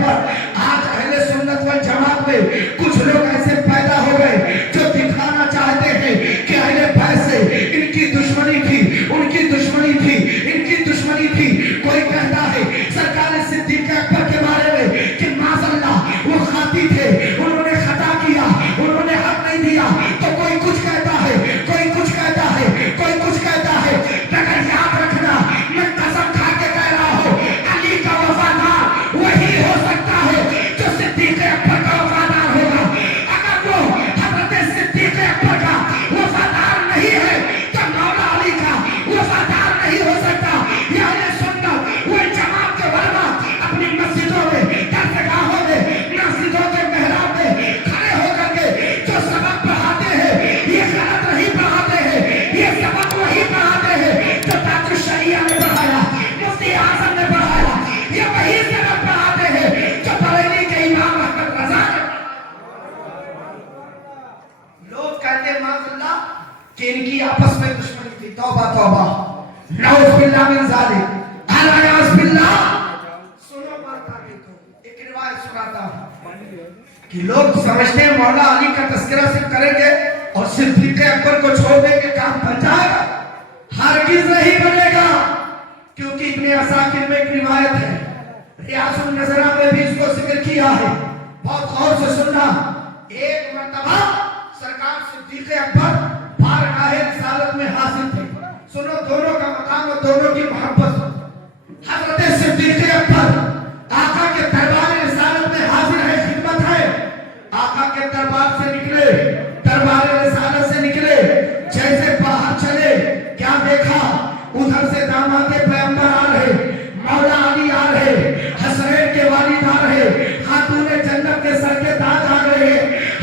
पर आज अहले सुन्नत वल जमात में कुछ लोग ऐसे पैदा हो गए जो दिखाना चाहते हैं कि अहले बैत से इनकी दुश्मनी थी, उनकी दुश्मनी थी, इनकी दुश्मनी थी। कोई कहता है सरकार सिद्दीक अकबर के बारे में कि माज़अल्लाह वो खाती थे, उन्होंने खता किया, उन्होंने हक नहीं दिया। तो कोई कुछ कहता है, कोई कुछ कहता है, कोई कुछ कहता है। मगर याद रखना, मैं कसम खा के कह रहा हूँ, अली का वफादार वही हो सकता है जो सिद्दीक अकबर का वफादार होगा। अगर वो हज़रत सिद्दीक अकबर का वफादार नहीं है तो मौला अली का वफादार नहीं हो सकता। या सुन्नत वल जमात के उलमा अपनी मस्जिदों में, दरगाहों में, मस्जिदों के मेहराब में खड़े होकर के जो सबक पढ़ाते हैं, ये गलत नहीं पढ़ाते हैं। ये सबक वही पढ़ाते हैं जो ताजुल शरिया ने पढ़ाया, मुफ्ती आज़म ने पढ़ाया। ये वही सबक पढ़ाते हैं जो बरेली के इमाम अहमद रज़ा ने। लोग कहते हैं माज़अल्लाह कि इनकी आपस में दुश्मनी थी। तौबा तौबा, नऊज़ बिल्लाह मिन ज़ालिक, अलियाज़ बिल्लाह। सुनो बात आगे तो एक रिवायत सुनाता हूं कि लोग समझते हैं मौला अली का तज़किरा सिर्फ करेंगे और सिद्दीक़ अकबर को छोड़ देंगे काम बन जाएगा। हरगिज़ नहीं बनेगा, क्योंकि इब्ने असाकिर में एक रिवायत है, रियाज़ुन नज़रा में भी इसको जिक्र किया है। बहुत गौर से सुनना। एक मर्तबा सरकार सिद्दीक़ अकबर बारगाहे रिसालत में हाजिर थे। सुनो, दोनों का मकाम और दोनों की मोहब्बत। हज़रत सिद्दीक़ अकबर आका के दरबार रिसालत में हाजिर है, खिदमत है। आका के दरबार से निकले, दरबार रिसालत से निकले, जैसे बाहर चले क्या देखा, उधर से दामाद पैगंबर आ रहे, मौला अली आ रहे, हसनैन के वालिद आ रहे, खातून जन्नत के सर के ताज आ रहे।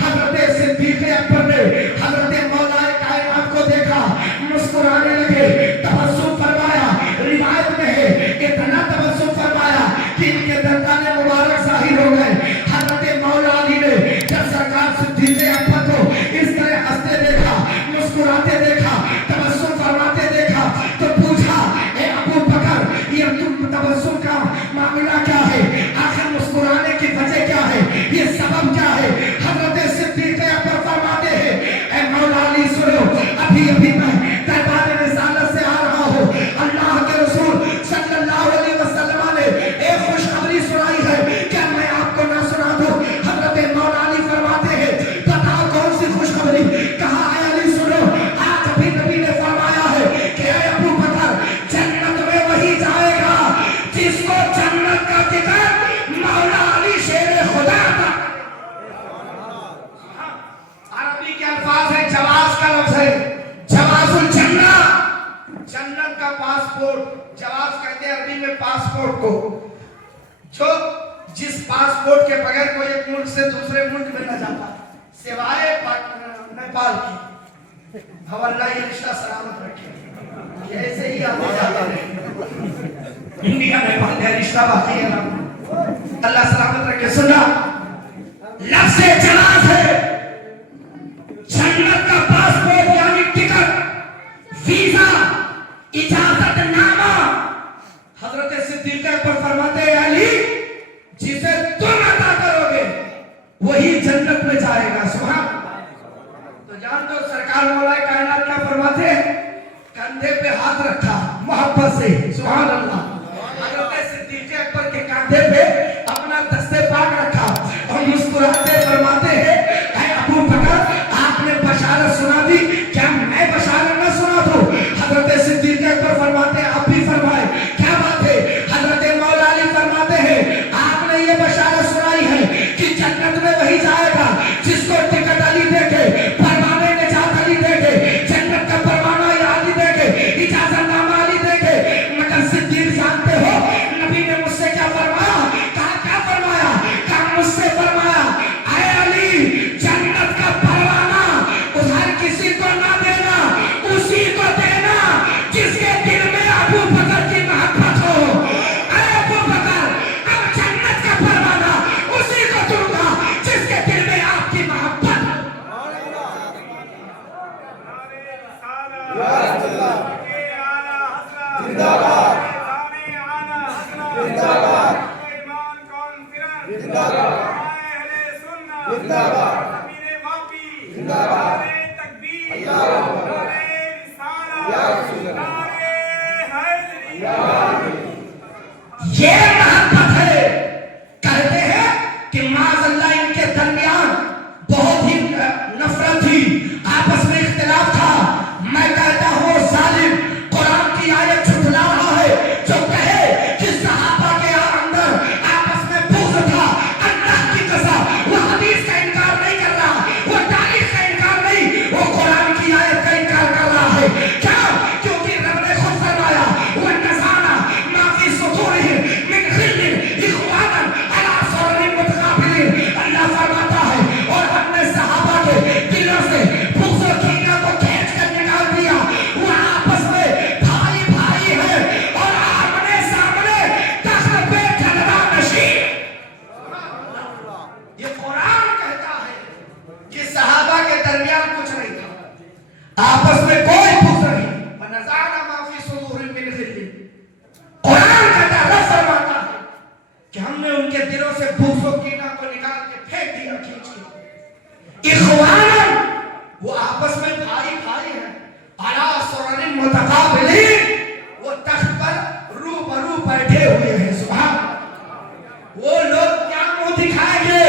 हज़रत सिद्दीक़ अकबर ने हज़रत मौला कायनात को देखा, मुस्कुराने लगे, तबस्सुम फरमाया। रिवायत में है इतना तबस्सुम फरमाया कि इनके दंदाने मुबारक ज़ाहिर हो गए। हज़रत मौला अली ने जब सरकार सिद्दीक़ अकबर को इस तरह हंसते देखा, मुस्कुराते देखा, तबस्सुम फरमाते देखा, तो पूछा, ए अबू बकर, ये तुम तबस्सुम का मामला क्या है? आखिर मुस्कुराने की वजह क्या है? ये सबब क्या है? हज़रत सिद्दीक़ अकबर फरमाते हैं, ए मौला अली सुनो, अभी अभी मैं दरबार रिसालत से आ रहा हूँ। अल्लाह के रसूल सल्लल्लाहु अलैहि वसल्लम ने एक खुशखबरी सुनाई है, क्या मैं आपको ना सुना दूं? हज़रत मौला अली फरमाते हैं, बताओ कौन सी खुशखबरी? कहा, है अली सुनो, आज अभी नबी ने फरमाया है कि ऐ अबू बकर, जन्नत में वही जाएगा जिसको जन्नत का टिकट मौला अली शेर खुदा था। अरबी के अल्फाज है, जवाज का लफ्ज है, जवाजुल जन्ना, जन्नत का पासपोर्ट। जवाज कहते हैं अरबी में पासपोर्ट को, जो जिस पासपोर्ट के बगैर कोई एक मुल्क से दूसरे मुल्क में न जाता, सिवाय नेपाल की। अल्लाह ये रिश्ता सलामत रखे, ऐसे ही आते जाते रहे। इंडिया नेपाल का रिश्ता बाकी है ना, अल्लाह सलामत रखे। सुना, लफ्ज़ जवाज है, जन्नत का पासपोर्ट यानी टिकट, वीजा, इजाजतनामा। हज़रत सिद्दीक़ अकबर फरमाते हैं, अली जिसे तुम अता करोगे वही जन्नत में जाएगा। सुभान। तो जान दो सरकार मौला कायनात क्या फरमाते हैं? कंधे पे हाथ रखा मोहब्बत से, सुभान अल्लाह। हज़रत सिद्दीक़ अकबर के कंधे पे अपना दस्ते पाक रखा और मुस्कुराते फरमाते हैं, ज़मीन वाक़ी, नारे तकबीर, नारे रिसालत, नारे हैदरी। ये मोहब्बत है। कहते हैं कि माज़अल्लाह इनके दरमियान बहुत ही नफरत थी, आपस में इख्तिलाफ था। मैं कहता हूँ जालिम कुरान की आयत झुठला रहा है जो कहे कि सहाबा के अंदर आपस में बुग़्ज़ था। अल्लाह की कसम वो हदीस का इनकार नहीं कर रहा, वो तारीख का इनकार नहीं, वो कुरान की आयत का इनकार कर रहा है। क्या? क्योंकि रब ने खुद फरमाया वन्नज़अना मा फ़ी सुदूरिहिम मिन ग़िल्लिन इख़वानन अला सुरुरिन मुतक़ाबिलिन। अल्लाह फरमाता है और हमने सहाबा के दिलों से बुग़्ज़ और कीना को खींच कर निकाल दिया। वो आपस में भाई भाई है और आमने सामने तख्त पे झगड़ा नशीं। ये कुरान कहता है कि सहाबा के दरमियान कुछ नहीं था, आपस में कोई बुग़्ज़ नहीं। वन्नज़अना मा फ़ी सुदूरिहिम मिन ग़िल्लिन। कुरान कहता है, रब फरमाता है कि हमने उनके दिलों से बुग़्ज़ और कीना को निकाल के फेंक दिया खींच के। इख़वानन, वो आपस में भाई भाई हैं। अला सुरुरिन मुतक़ाबिलिन, वो तख्त पर रूबरू बैठे हुए हैं। सुभान। वो लोग क्या मुंह दिखाएंगे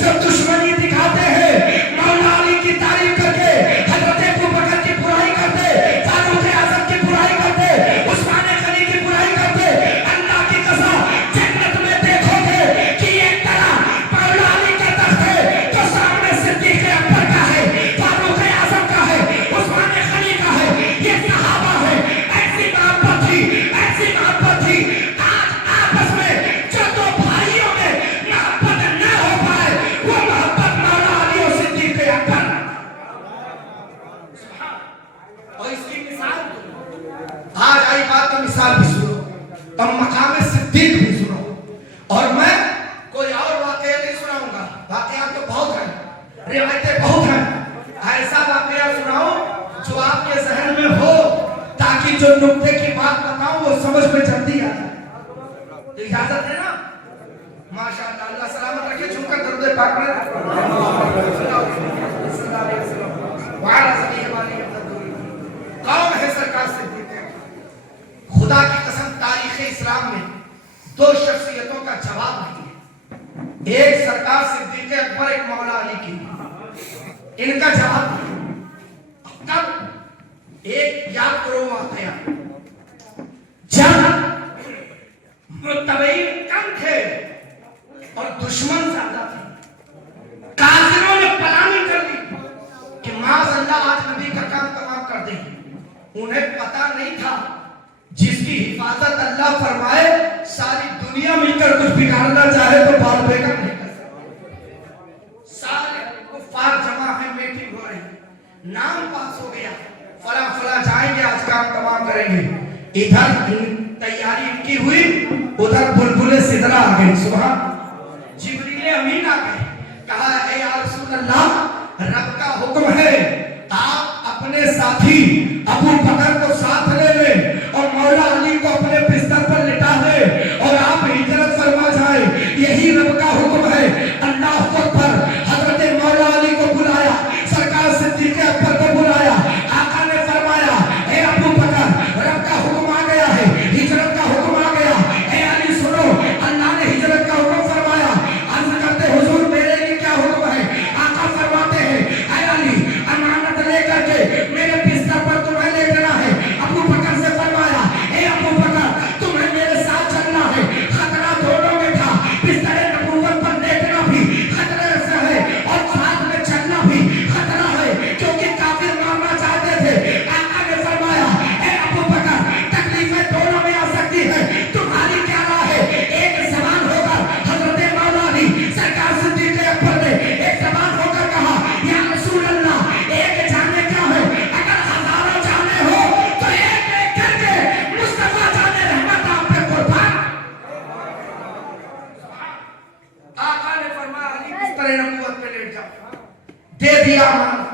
जो दुश्मनी दिखाते हैं, मौला अली की तारीफ करके, हज़रत अबू बकर की बुराई करते, फारूक आज़म की बुराई करते, उस्मान गनी की बुराई करते। अल्लाह की कसम जन्नत में देखोगे कि एक तरह मौला अली का तख्त है तो सामने सिद्दीक़ अकबर का है, फारूक आज़म का है, उस्मान गनी का है। ये सहाबा है। ऐसी मोहब्बत थी, ऐसी मोहब्बत थी। आज आपस में जो दो भाइयों में मोहब्बत न हो पाए, वो मोहब्बत मौला अली और सिद्दीक़ अकबर। और इसकी मिसाल आज आई बात तो मिसाल भी सुनो, अब मकाम सिद्दीक़ भी सुनो। और मैं कोई और वाक़या नहीं सुनाऊंगा, वाक़यात तो बहुत हैं, रिवायतें बहुत हैं। ऐसा वाक़या सुनाऊं जो आपके ज़हन में हो, ताकि जो नुक्ते की बात बताऊं वो समझ में जल्दी आ जाए। तो इजाजत है ना? माशाअल्लाह, अल्लाह सलामत रखे। झुमकर दरूद पाक पढ़े। कौन है सरकार सिद्दीक़? खुदा की कसम तारीख़ इस्लाम में दो शख्सियतों का जवाब नहीं है। एक सरकार सिद्दीक़ अकबर, एक मौला अली की। इनका जवाब नहीं। तब एक याद करो वाक़या, जब मुत्तबईन कम थे और दुश्मन ज्यादा थे, काफिरों ने प्लानिंग कर ली कि माज़अल्लाह आज नबी का काम तमाम कर देंगे। उन्हें पता नहीं था जिसकी हिफाजत अल्लाह फरमाए, सारी दुनिया मिलकर कुछ बिगाड़ना चाहे तो बाल बेगा नहीं कर सकते। सारे कुफ्फार जमा है, मीटिंग हो रही, नाम पास हो गया, फला फला जाएंगे, आज काम तमाम करेंगे। इधर तैयारी इनकी हुई, उधर बुलबुले सिदरा आ गई। सुभान। जिब्रील अमीन आ गए, कहा ए या रसूल अल्लाह, रब का हुक्म है आप अपने साथी अबू बकर को साथ ले लें और मौला अली को अपने बिस्तर पर लिटा दे और आप हिजरत फरमा जाए, यही रब का हुक्म है। अल्लाह अकबर। हजरत मौला अली को बुलाया, सरकार सिद्दीक़ अकबर को बुलाया। आका ने फरमाया ए अबू बकर, रब का हुक्म आ गया है, हिजरत का हुक्म आ गया। ए अली सुनो, अल्लाह ने हिजरत का हुक्म फरमाया। अर्ज़ करते हुजूर मेरे लिए क्या हुक्म है? आका फरमाते हैं ए अली, अमानत लेकर के मेरे बिस्तर पर तुम्हें लेटना है। अबू बकर से फरमाया ए अबू बकर, तुम्हें मेरे साथ चलना है। खतरा दोनों में था, बिस्तर नबूवत पर लेटना भी खतरे से है और साथ में चलना भी खतरा है, क्योंकि काफिर मारना चाहते थे। आका ने फरमाया ए अबू बकर, तकलीफें दोनों में आ सकती है, तुम्हारी क्या राय है? एक जबान होकर हजरत मौला अली सरकार सिद्दीक़ अकबर ने एक जबान होकर कहा या रसूल अल्लाह, एक जाने क्या है, अगर हजारों जाने हो तो एक एक करके मुस्तफा जाने रहमत आप पे कुर्बान। आका ने फरमाया अली बिस्तर नबूवत पे लेट जाओ। दे दिया अमानत।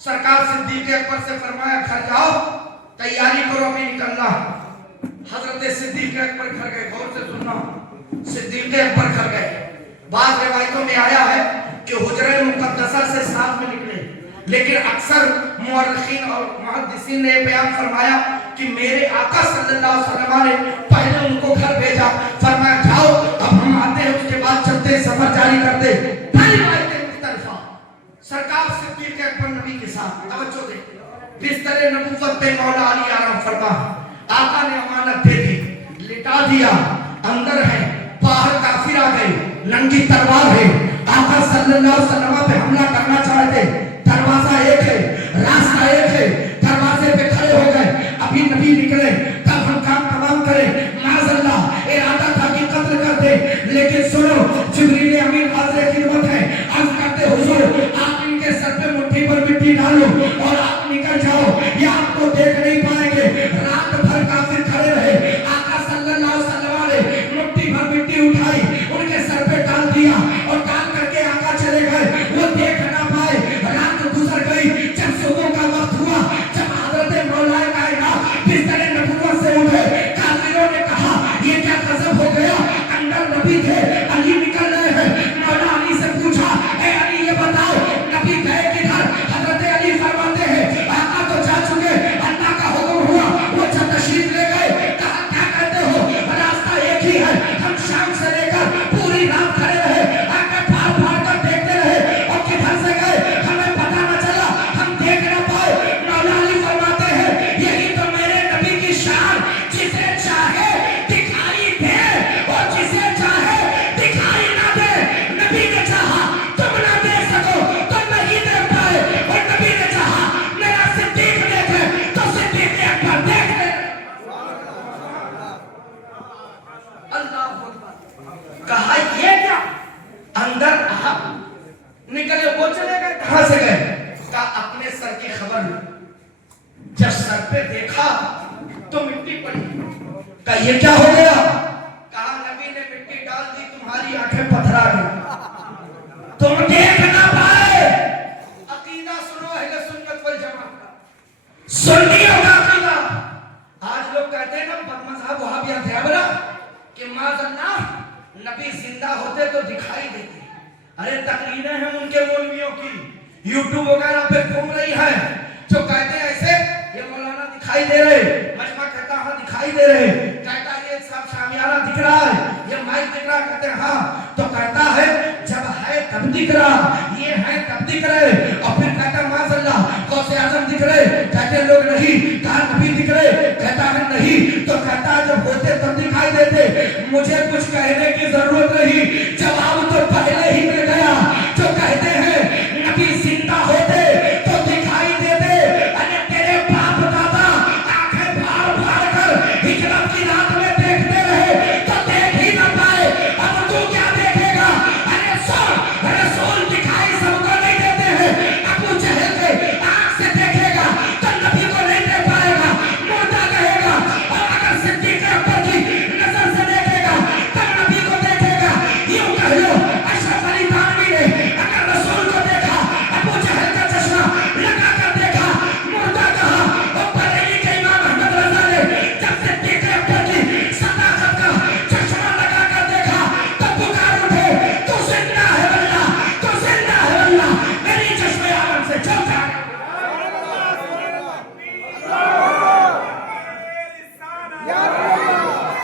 सरकार सिद्दीक़ अकबर से फरमाया घर जाओ, तैयारी करो, अभी निकलना। हजरत सिद्दीक़ अकबर घर गए। गौर से सुनना, सिद्दीक़ अकबर घर गए। बाद रिवायतों में आया है कि हुजरा अक्सर से साथ में निकले, लेकिन अक्सर मुअर्रिखीन और मुहद्दिसीन ने बयान फरमाया कि मेरे आका सल्लल्लाहु अलैहि वसल्लम ने पहले उनको घर भेजा, फरमाया जाओ अब हम आते हैं, उसके बाद चलते सफर जारी करते। पहली बात मुख्तलिफा सरकार सिद्दीक़ अकबर नबी के साथ तवज्जो दे, बिस्तर नबूवत पे मौला अली आराम फरमा, आका ने अमानत दे दी, लिटा दिया, अंदर है, बाहर काफिर आ गए, नंगी तलवार है, आका सल्लल्लाहु अलैहि वसल्लम पे हमला करना चाहते, दरवाजा एक है, रास्ता एक है, दरवाजे पे खड़े हो गए, अभी नबी निकले, तब हम काम तमाम करें, माज़अल्लाह इरादा था कि कत्ल कर दे, लेकिन सुनो जिब्रील अमीन हाज़िर खिदमत है, अर्ज़ करते हुजूर आप इनके सर पे मुट्ठी पर मिट्टी डालो और आप निकल जाओ, ये आपको देख नहीं पाएंगे। रात भर काफिर खड़े रहे, आका सल्लल्लाहु अलैहि वसल्लम ने मुट्ठी भर मिट्टी उठाई, उनके सर पे डाल दिया और डाल करके आका चले गए, वो देख ना पाए। रात गुजर गई, जब सुबह का वक्त हुआ, जब हज़रत मौलाए कायनात बिस्तर नबूवत से उठे, काफिरों ने कहा ये क्या गजब हो गया, अंदर नबी थे, अली निकल रहे हैं। मौला अली से पूछा, ए अली ये बताओ नबी गए किधर? हज़रत अली फरमाते हैं आका तो जा चुके, अल्लाह का हुक्म हुआ वो जब तशरीफ ले गए, कहा क्या कहते हो, रास्ता एक ही है, हम शाम से लेकर पूरी रात खड़े रहे, आका फाड़ फाड़ कर देखते रहे और किधर से गए हमें पता न चला, हम देख न पाए। मौला अली फरमाते हैं यही तो मेरे नबी की शान, जिसे चाहे दिखाई दे और जिसे चाहे दिखाई ना दे। नबी ने चाहा तुम ना देख सको तो नहीं देख पाए, और नबी ने चाहा मेरा सिद्दीक देखे तो सिद्दीक अकबर देख ले। अल्लाह अकबर। कहा ये क्या, अंदर निकले, वो चले गए, कहां से गए? कहा अपने सर की खबर लो, जब सर पे देखा तो मिट्टी पड़ी, कहा ये क्या हो गया? कहा नबी ने मिट्टी डाल दी, तुम्हारी आंखें पथरा गई, तुम देख ना पाए। अकीदा सुनो अहले सुन्नत वल जमात का, सुन्नियों का अकीदा। आज लोग कहते हैं ना बदमज़हब वहाबिया थे कि माज़अल्लाह नबी जिंदा होते तो दिखाई देते। अरे तकरीरें हैं उनके मौलवियों की, यूट्यूब वगैरह पे घूम रही है, जो कहते हैं ऐसे ये मौलाना दिखाई दे रहे, मजमा कहता हाँ दिखाई दे रहे, कहता ये सब शामियाना दिख रहा है, ये माइक दिख रहा, कहते हैं हाँ, तो कहता है जब है तब दिख रहा, ये है तब दिख रहे, और फिर कहता है माज़अल्लाह गौसे आज़म दिख रहे, कहते लोग नहीं, कहा नबी दिख रहे, कहता है नहीं, तो कहता है जब होते तब दिखाई देते। मुझे कुछ कहने की जरूरत नहीं, जवाब